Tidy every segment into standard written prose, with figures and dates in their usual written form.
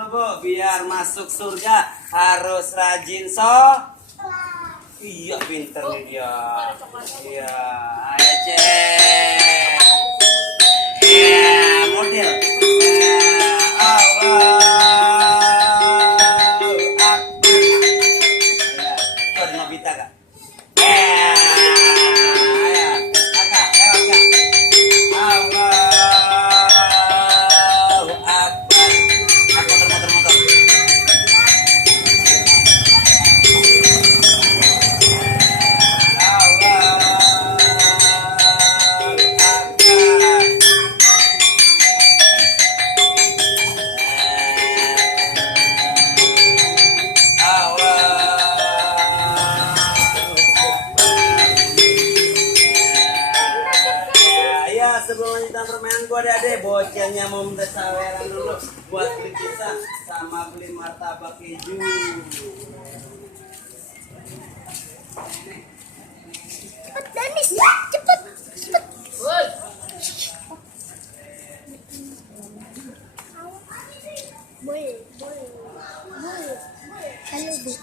dulu Bu, biar masuk surga harus rajin iya pinter nih dia. Iya, ayo cek. Iya, model. Allah Akbar. Iya, tuh ada Nobita kak. Ayo, kakak, lewat kak. Allahu Akbar. Aku motor. Sebelum lanjutan permainan gua adek bocilnya mau minta saweran dulu buat beli pizza sama beli martabak keju. Cepet Danis, cepet. Boleh. Halo Bu.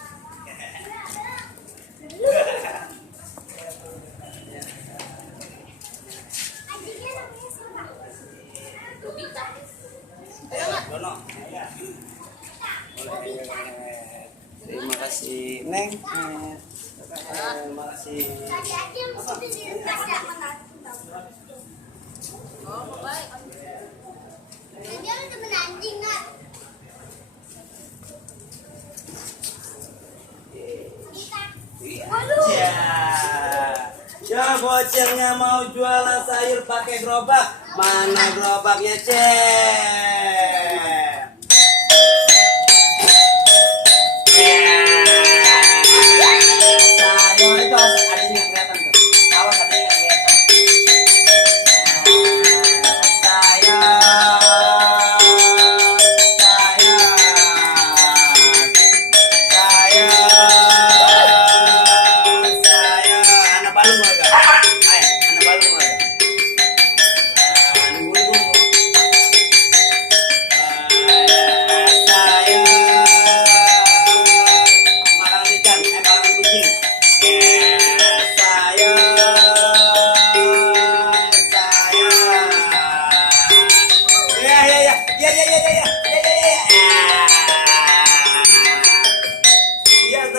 Dono. Terima kasih Neng. Terima kasih. Tadi aja mesti di rumah Oh, baik. Dia ada temen anjing nggak? Ya bocilnya mau jualan sayur pakai gerobak. Mana gerobaknya cek? Sayur itu ada yang kelihatan tuh. Awas ada yang kelihatan.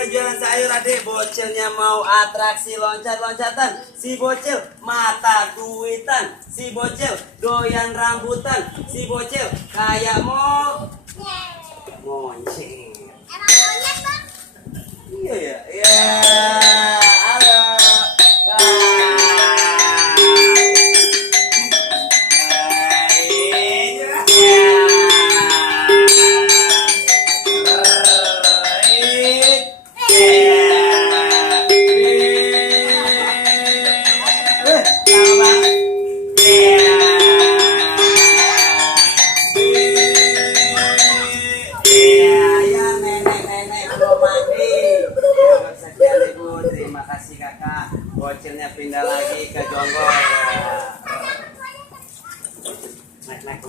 Jualan sayur adek bocilnya mau atraksi loncat-loncatan, si bocil mata duitan, si bocil doyan rambutan, si bocil kayak moncing. Emang monyet Bang? Iya ya, iya. Halo. Terima kasih kakak, bocilnya pindah lagi ke jonggol. Naik.